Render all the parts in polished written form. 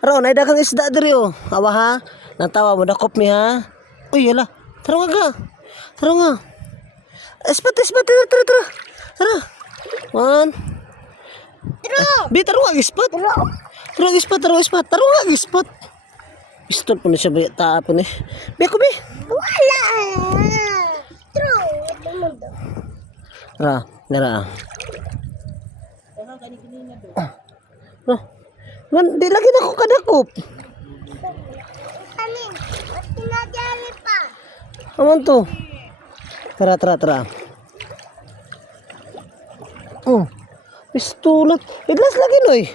Ron, ay dagang isda diri oh. Awa ha. Natawa mo dakop mi ha. Uy, yala. Tara nga. Tara nga. Ispat, tara, tara, tara. Tara. One. Tro. Bi, tara nga, ispat. Tara nga, ispat. Pistol po na siya ba taapon eh. Bi, ako bi. Wala. Tro. Nara. Man, di lagi na ako kadakop. Kami. Mas pinadali pa. Aman to. Tara. Pistolat. Idlas lagi noy.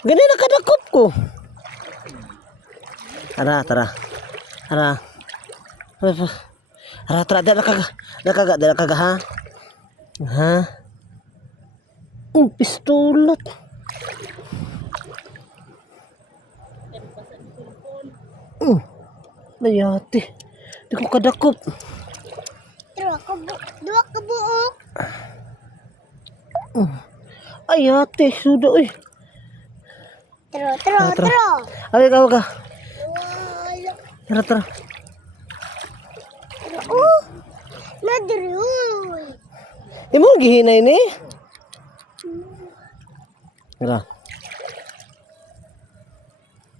Gani nakadakop ko. Tara. Dala kaga ha. Ha? Pistolat. Layati. Di ko kadakop. Tro. Dua ka buok. Ay, ate, sudo eh. Tro. Ay, ka. Wala. Tara. Oh. Nadroy. Imo gihinay ni. Tara.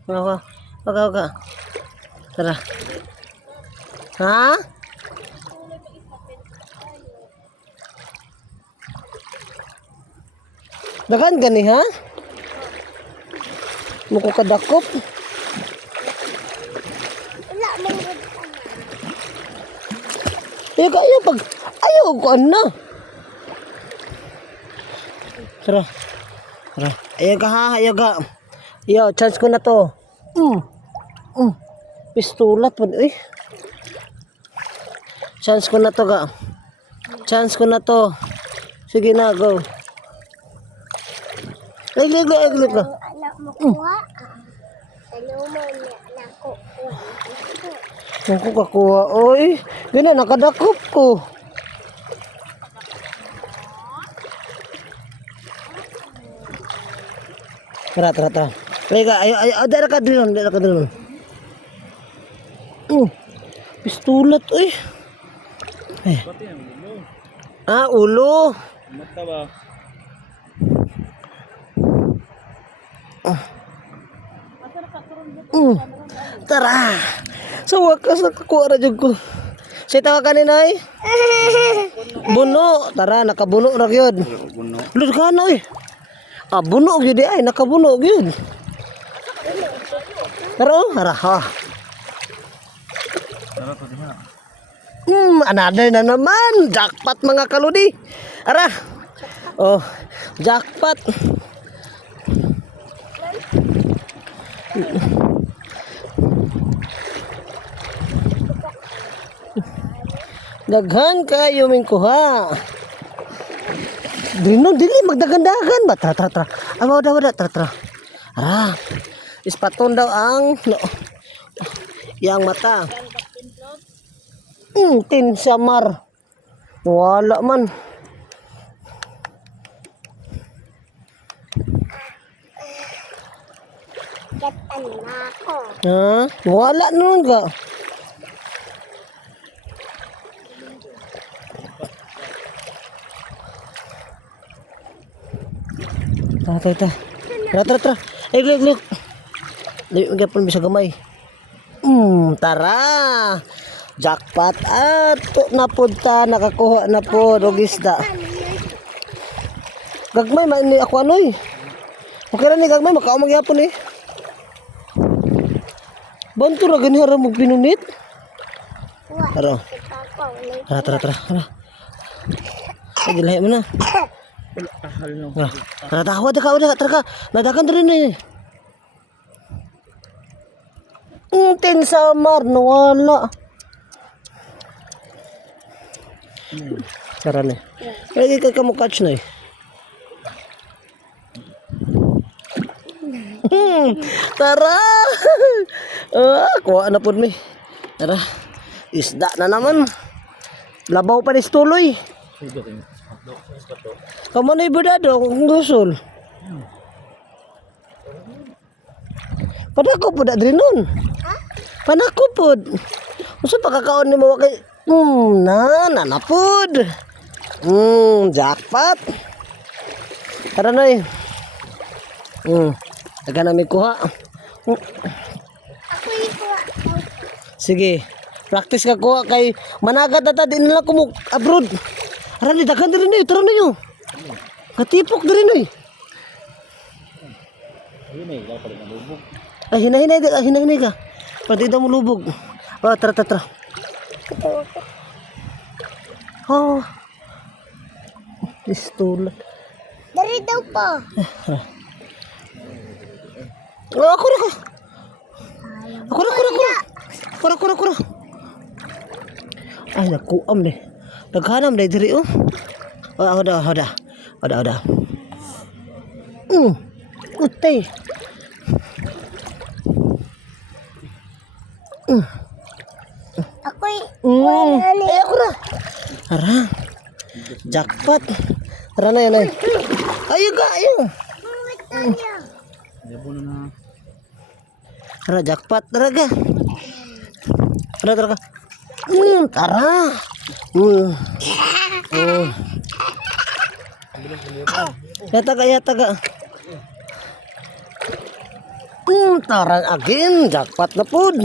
Waka. Tara. Ha? Dagan gani ha? Muko kadakop. Wala man gud. Ayaw ko ana. Tara. Ayaw ka. Yo, chance ko na to. Pistolat po eh. Chance ko na to. Sige na, go. Aglig ka. Anak mo kuha. Ano man anak ko. Ako kakuha, oy. Gina, nakadakop ko. Tara. Ayaw, dala ka drilon. Pistolat, oy. Ulo. Mata ba? Tara. Sa wakas nakakuha ra jud ko. Say tawa kanina ay. Buno. Tara, nakabuno ra gyud. Buno. Lud ka na eh. Buno gyud ay, nakabuno gyud. Tara, ha. Tara pa diha. Another na naman. Jackpot mga kaludi. Ara. Oh, jackpot. Daghan kayo min kuha. Dili magdagan-dagan ba? Tara. Wada. Tara. Ara. Ispaton daw ang yang mata. Tinsamar. Wala man. Gatan na ako. Ha? Wala nun ka. Tara. Look. Layo gyapon bisa gamay. Tara. Jackpot ato na punta, nakakuha na po og isda. Gagmay man ni ako anoy. Okay ra ni gagmay makaumag yapon eh. Bantu ra gani ra mo pinunit. Tara. Ay lahi mo na. Tara, ka. Nadakan rin eh. Tinsamar na wala. Tara na. Lagi ka mo catch na eh. Tara. Kuha na po mi. Tara. Isda na naman. Labaw pa ni tuloy. Kamu na ibudado kung gusol. Panako po na diri nun. Panako po. Usa pagkakaon ni mo kay nanapod. Jackpot. Tara na eh. Taga na may kuha. Ako ikuha. Sige. Practice ka kuha kay managat na ta din nila kumuk abroad. Ara ni daghan diri ni, tara na yo. Katipok diri ni. Hinay ka. Pwede daw mo lubog. Oh, tara. Oh. Pistola. Dari daw po. Oh, ako. Kura. Ay, nakuam deh. Naghanam deh diri oh. Hoda. Utay. Ako Ako na. Ara. Jackpot. Ara na yan ay. Ayo. Ara jackpot. Tara ka. Tara. Tara. Yataga. Tarang again. Jackpot na pod.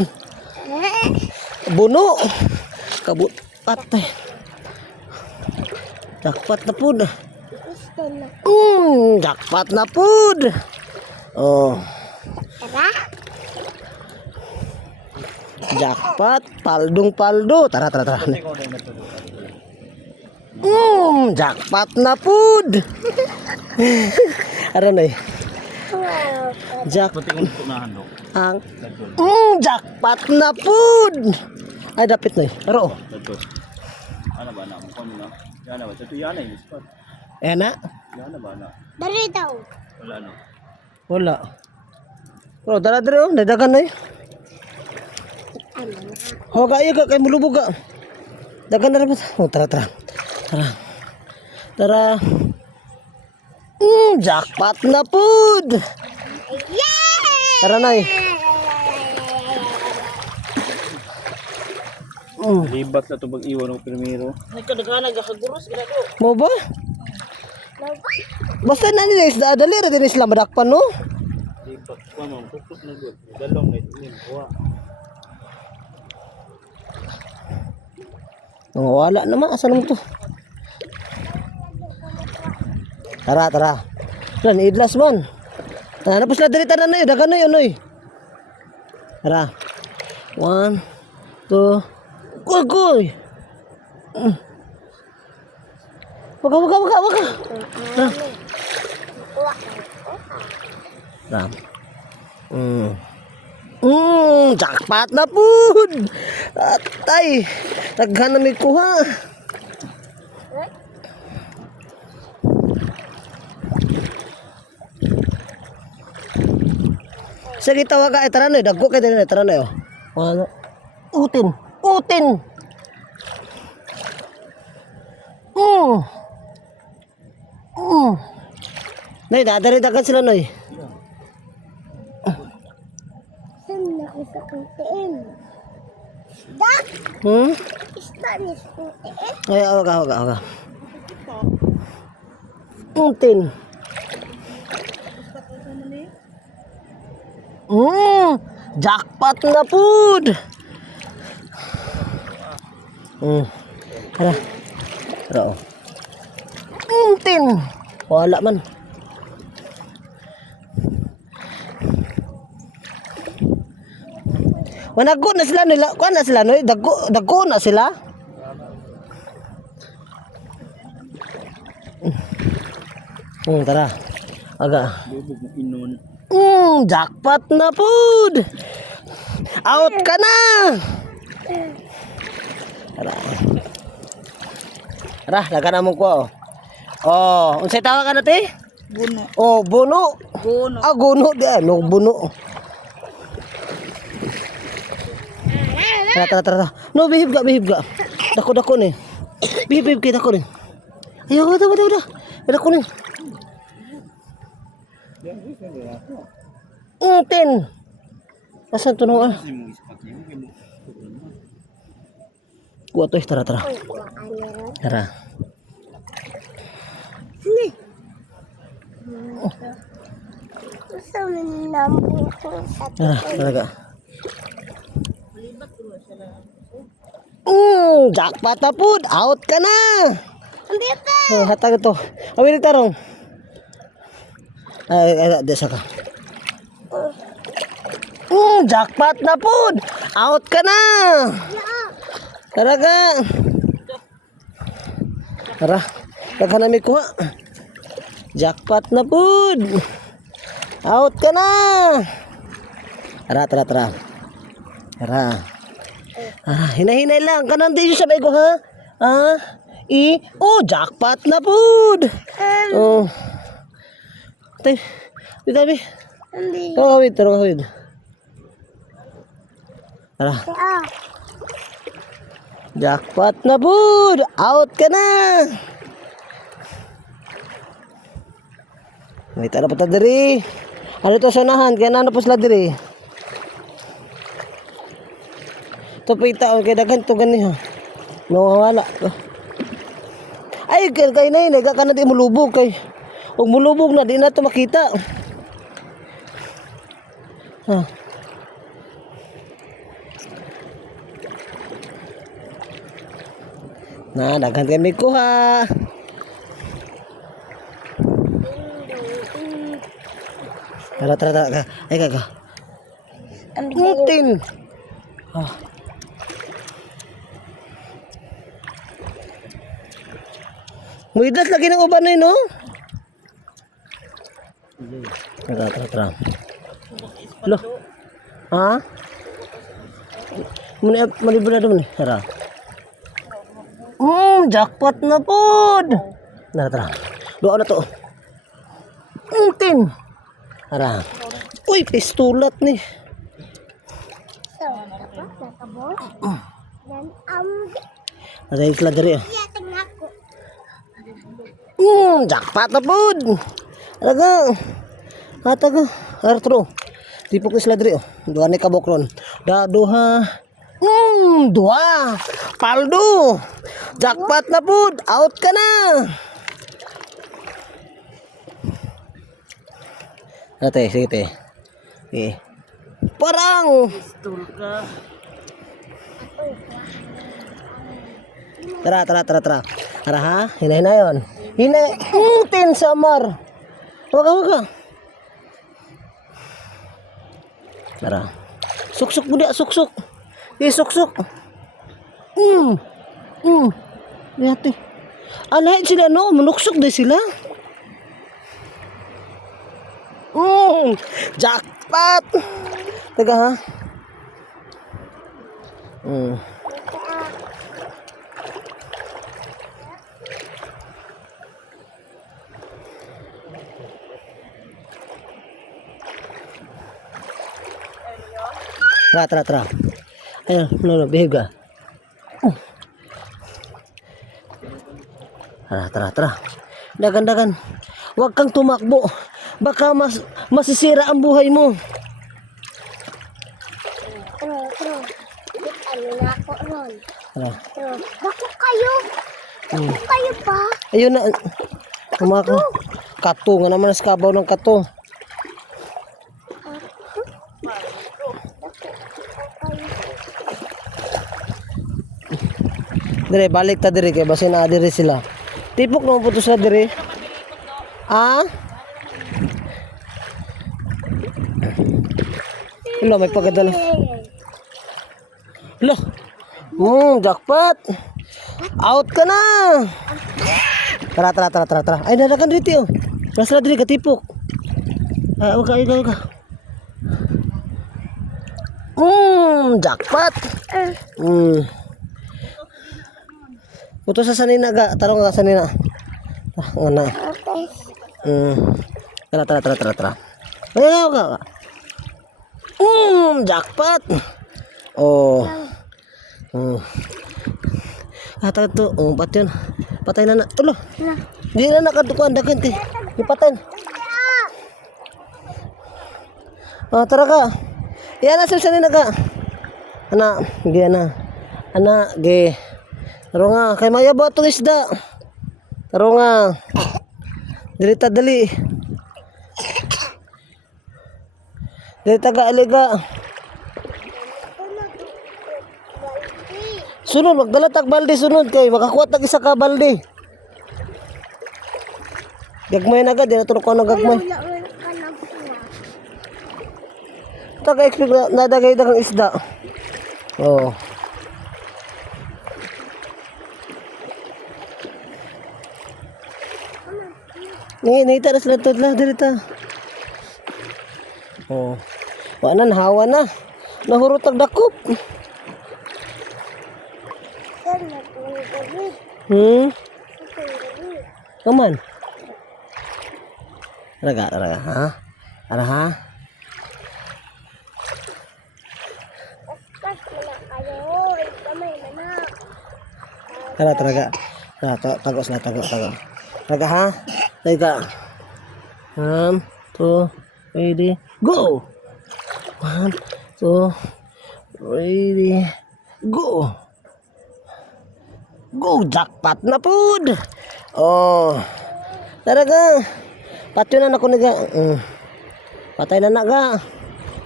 Buno. Kabut. Patay. Jackpot na pod. gusto na. Jackpot na pod. Oh. Tara. Jackpot. Paldo. Tara. Jackpot na pod. Ano na eh? Jackpot na pod. Ay, dapit na eh. Pero, Ano ba na? Mukha mo na. Yana ba? Ito yana yung spot. eh na. Yana ba na? Dari daw. Wala no. Wala. Pero, dala oh. Dadagan na eh. Ano na? Oh, kaya kay mulubog ka. Dagan na rin. Oh, tara. Jackpot na pod. Yay! Tara na eh. Libat na ito pag-iwan ng primero. Mo ba? Basta na nila isda. Dali rin din sila madakpan no? Libat. Kuha mo. Kukot na good. Dalong na ito. Kuha. Wala naman. Asan mo to? Tara. Lan, idlas man. Napos na dali tanan na yun. Dagan na yun oy. Tara. 1, 2. Goy. Waka. Ram. Jackpot na pud. Atay. Taghan na may kuha. Sige tawa ka. Tara na. Dagko kayo din. Tara na. Ano? Utin. Nay, dadari-dagan sila, Nay. Saan na ko sa kuntiin? Dak! Stanis kuntiin? Ay, awaga. Utin. Jackpot na pud. Tara. Oh. Utin. Wala man. Wanago na sila nila. Kuan na sila no? Dagko na sila. Tara. Aga. Lubog na inon. Jackpot na pud. Out ka na. Tara, laga na mo ko. Oh, unsay tawag ka na te? Buno. Oh, buno. Buno. Ah, guno di ano, buno. Tara. No, behave ka. Dako ni. Behave kita ko ni. Ayo, udah. Dako ni. Utin. Asan to no? Kasi mo ispat niya. Kaya mo. Kuha to, tara, tara. Uy, kuhaan na ron. Tara. Hindi. Gusto mo nambong ko sa Tara, tukoy. talaga. Jackpot na po. Out ka na. Hindi pa. Hatag ito. Awin tarong. Ay, desa ka. Jackpot na po. Out ka na. Talaga. Tara. Tara na may kuha. Jackpot na po. Out ka na. Tara, tara, tara. Tara. Hinay-hinay lang. Kanan din yung sabay ko, ha? Jackpot na po. Oh. Tay, wait, tabi. Hindi. Wait, tara, wait. Tara. Jackpot na po. Out ka na. May tara pa ta diri. Ano to sonahan? Kaya na po sila diri. Ito pa itaon kaya daghan to gani ha. Nawawala. Ay kay na yun. Ka na di mulubog kay. Huwag mulubog na. Di na ito makita. Daghan kami kuha. Tara, tara, tara. Ay, kaka. Ngutin. Muidas lagi ng uban na yun, no? Tara, tara, tara. Lo. Ha? Malibula doon, tara. Jackpot na po. Tara, tara. Doon na to. Ngutin. Tara. Uy, pistulat ni. So, nakabot. Dan, Ada isla dari. yating ako. Jackpot na po. Talaga. Hataga. Artro. Tipok isla dari. Dua ni kabokron. Duha. Dua. Paldo. Jackpot na po. Out ka na. Ate, sige te. Okay. Parang. Tara, tara, tara, tara. Tara ha, hina yun. Hina, tin samar. Huwag ka. Tara. Suksok mo dia, suksok. Suksok. Lihat eh. Alahit sila no, manuksok din sila. Jackpot. Teka ha. Tara. Ayun, no, behave ka. Tara. Dagan. Huwag kang tumakbo. Baka masisira ang buhay mo. Tro. Ano na ako ron? Tara. Bako kayo. Bako kayo pa. Ayun na. Kumaka. Kato nga naman sa kabaw ng kato. Dire, balik ta dire kay basi na dire sila. Tipok na putos na dire. Lo, may pagadala. Lo. Jackpot. Out ka na. Tara. Ay, nadakan dito. Nasa dire katipok. Ay, wag ka. Jackpot. Puto sa sanina ga, tarong ga sanina. Ngana. Okay. Tara. Ayaw ka. Jackpot. Ata to, patyon. Patay na. Tulo. Di na nakatukuan dagan ti. Ipatay. Tara ka. Yan na sa naga. Ana, gi ana. Ana, gi. Taro nga, kay mayaba tong isda. Taro nga. Dili ta dali. Dili ta ga aliga. Sunod, magdala tag balde sunod kay makakuha tag isa ka balde. Gagmay na agad, di na tulog ko ng gagmay. Taga-expect na dagay dagang isda. Oh. Nita na sila tudla, dirita. Oh. Wala na, hawa na. Nahurot ang dakop. Aman. Raga, ha? Ara ha? Tara, taraga. Tagos na, tago. Raga ha? Raga. 1, 2, ready, go! 1, 2, ready, go! Go, jackpot na food! Oh, taraga. Patyo na ako naga. Patay na naga.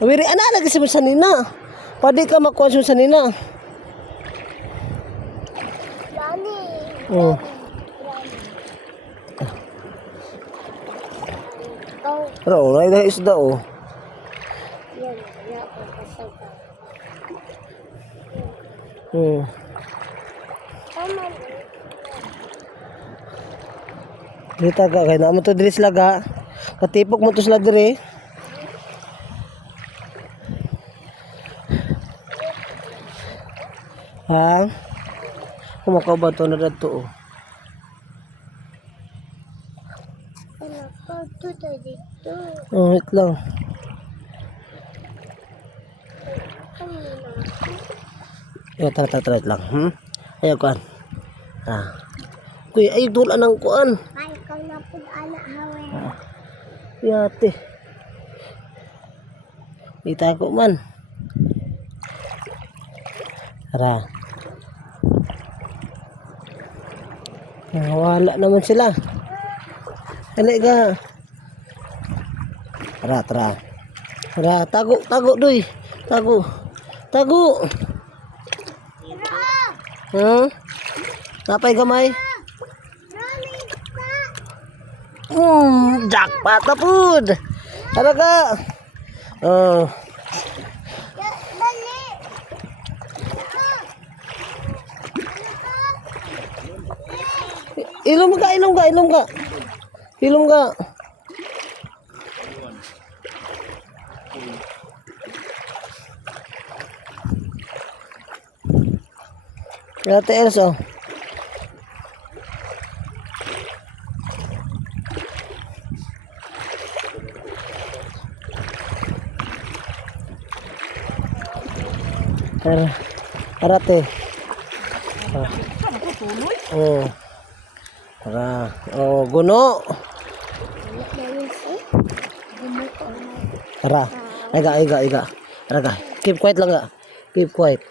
Wiri, ana lagi si sanina. Pwede ka makuha si sanina. Lani. Oh. Pero ulay na isda oh. Yan, wala ko kasaga. Tama na. Dito ka kay naman to diri sila ga. Katipok mo to sila diri. Ha? Kumakaw ba to na dito oh. Anak ko, tuto dito. Oh, wait lang. Ano na? Yo, tara lang. Ayo kuan. Kuy, ay dulan ang kuan. Ay, ikaw na po anak hawen. Yate. Kita ko man. Tara. Wala naman sila. Hali ka. Tara. Tago doy. Tago. Napay gamay. Jackpot na food. Tara ka. Oh. Dali. Ilong ka. Ate Elsa. Karate. Oh. Tara. Oh, guno. Tara. Iga. Tara. Keep quiet lang ga. Keep quiet.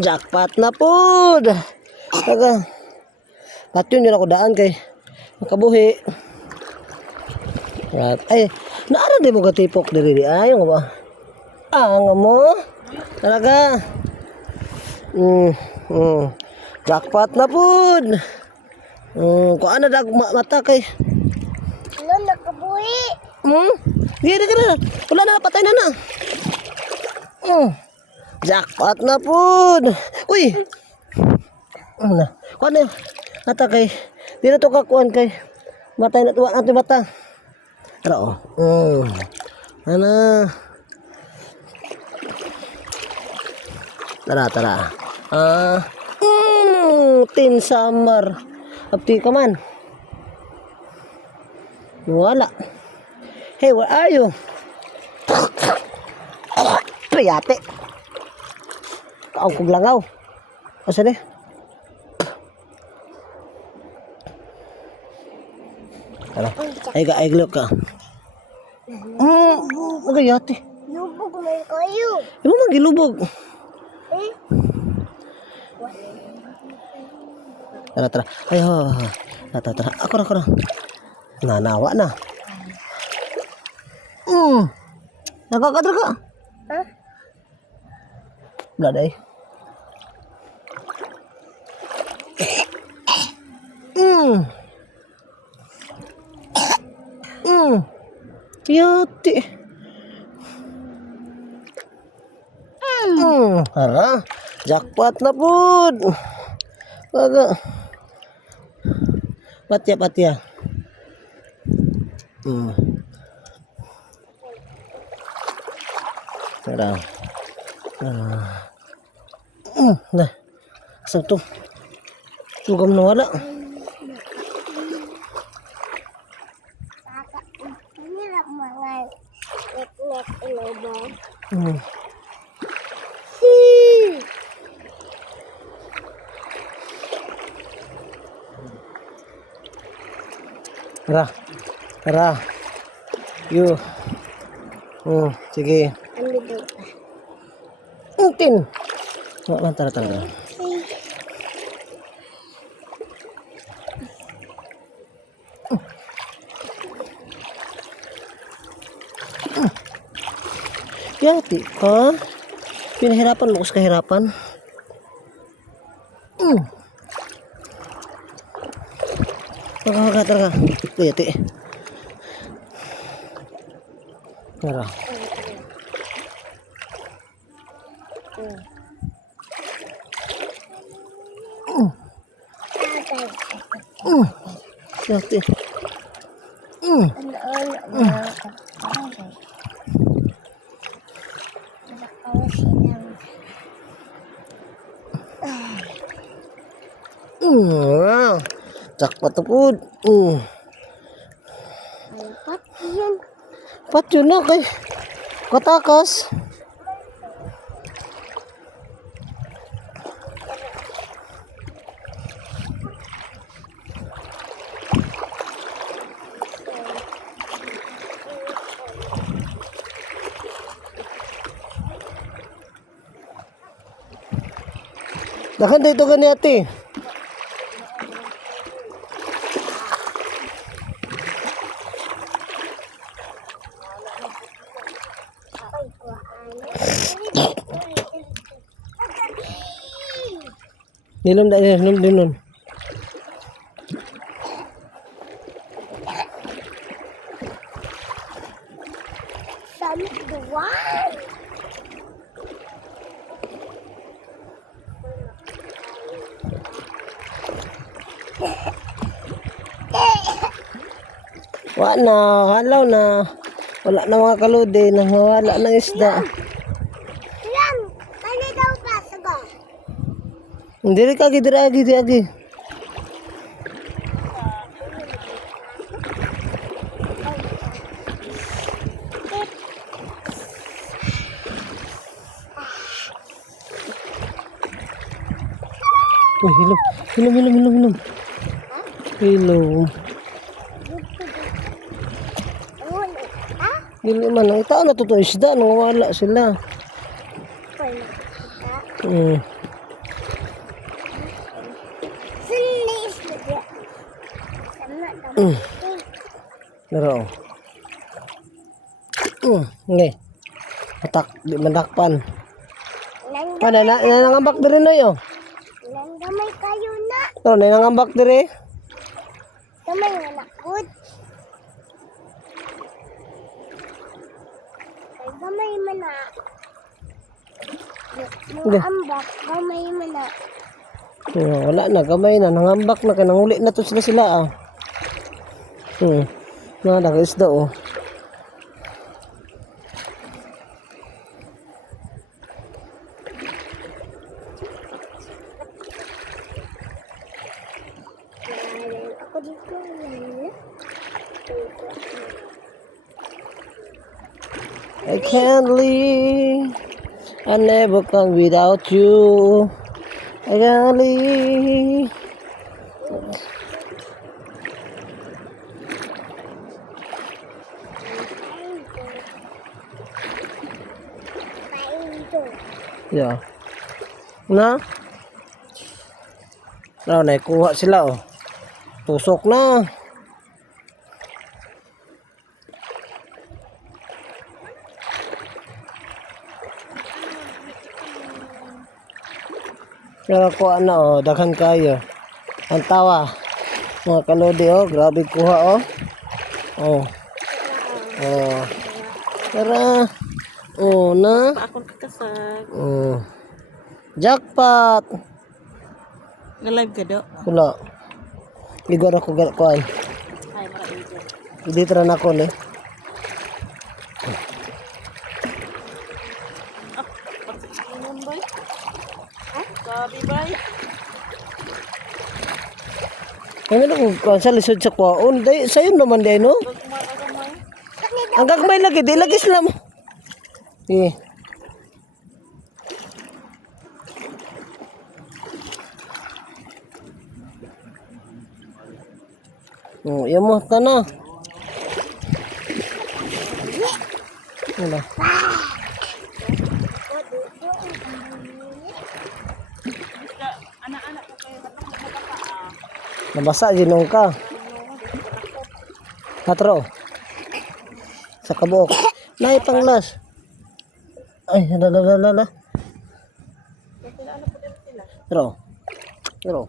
Jackpot na food. Tara. Patyon yun ako daan kay makabuhi. Right. Ay, naara di mo katipok diri ay nga ba? Nga mo. Talaga. Jackpot na food. Kung ano dag mata kay. Ano, nakabuhi. Giri ka na. Wala na, patay na. Jackpot na food. Uy. Kung ano mata kay. Di na to kakuan kay. Matay na tuwa natin mata. Tara oh. Ano. Tara. Tin summer. Abti ka man. Wala. Hey, where are you? Priyate. Kaong kuglangaw. Asa ni? Tara. Ay look ka. Magayate. Lubog may kayo. Imo man gilubog. Eh? Tara, tara. Ayo. Tara, tara. Ako na. Nanawa na. Nakakadra ka. Ha? Wala day. Yati. Hara. Jackpot na pud. Baga. Patya. Tara. Nah. Asal tu? Sugam na wala. Ini lah mga net ilobo. Tara. Yo. Sige. Ano ba? Tin. Tara. Yati, ha? Pinahirapan mo ko sa kahirapan. Tara. Yati. Tara. Yati. Jackpot na po. Pat yun na kay katakas. Dakan dito gani ate. Ninom din. Saan duwan? Halaw na. Wala na mga kalode, nangawala ng isda. Lang, ano daw ba? Sago. Hindi rin kagi, agi. Uy, hilom. Hilom. Dili man, ang itaon na totoo isda, nangawala sila. Naro. Nge. Atak, di mandakpan. Kada nangambak diri na yo. Gamay kayo na. Pero nangambak diri. Gamay nga nakod. Gamay man na. Nangambak, gamay man na. Wala na, gamay na. Nangambak na, kananguli na to sila. Nakaisda oh. Ako dito. I can't leave. I never come without you. I can't leave. Yeah. Na? Naikuha sila oh. Tusok na. Pero ko ano oh, daghan kayo. Ang tawa. Mga kalodi oh, grabe kuha oh. Oh. Oh. Tara. Oh na. Akong kakasag. Oh. Jackpot. Nga-live ka do? Wala. Igor ako kuan. Ay, marami dyan. Hindi tara na ko ni. Inom ba? Sabi ba? Ano na kung sa lisod sa kwaon. Day, sayo naman day no? Gagmay. Ang gagmay lagi. Di lagi sila mo. Eh. Oh, yan mo. Tana. Ano? Anak-anak ko kayo. Ba't ako magpapaa? Nabasa ginong ka. Katro. Sa kabok. Nay panglas. Ay, la. Tro. Tro.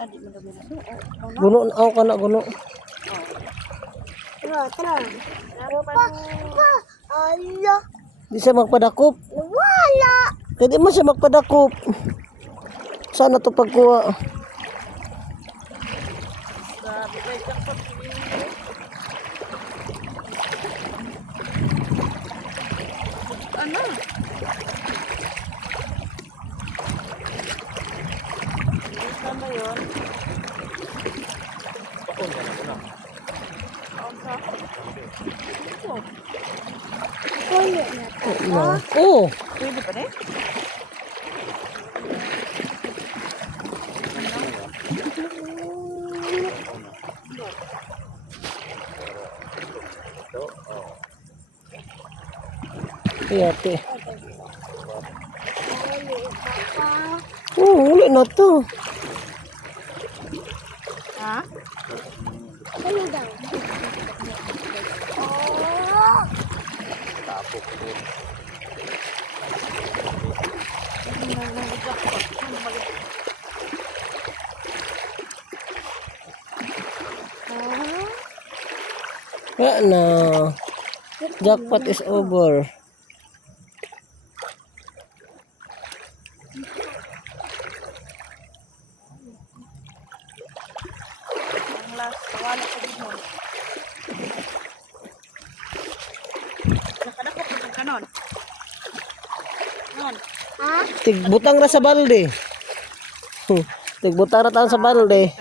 Adi mo dami na. Guno na ako kana guno. Tara. Ala. Di siya magpadakop. Wala. Kaya di man siya magpadakop. Sana to pagkuha. Sabi ba? Jackpot. Ano? Saan ba yun? Kuya na. Oh. Pwede pa rin? Ate. Oh, uli na to. Ha? Ano daw? Oh. Wala na. Jackpot is over. Ang last, wala ko din mo. Nakadakot ko ng kanon. Non. Ha? Tigbutang ra sa balde. Tigbutang ra taon sa balde.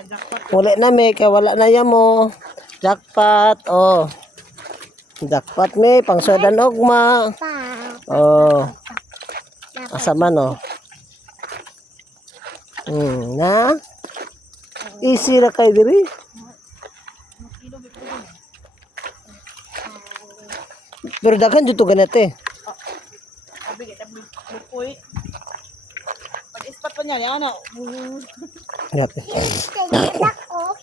Uli na me, kaya wala na yan mo. Jackpot, oh. Jackpot me, pang sodan ogma. Pa. Oh. Asa man, oh. Na? Easy ra kay diri. Pero daghan jud to ganete. Sabi kita bukoy. Pag-ispat pa niya, ano? Yate. Tingnan ako.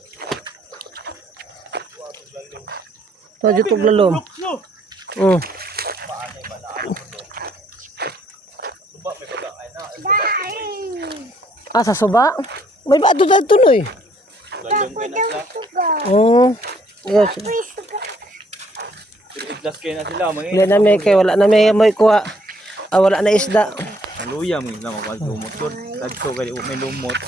To jud to lalom. Mm. Dahil. Ah, sa suba? May ba ito dito noy? Ako daw suga. Oh. Yes. Uy, suga. Iglas kayo na sila. Wala na may kay wala na may kuha. Ah, wala na isda. Ang luya mo lang ako. Lumot. Kadto kayo may lumot.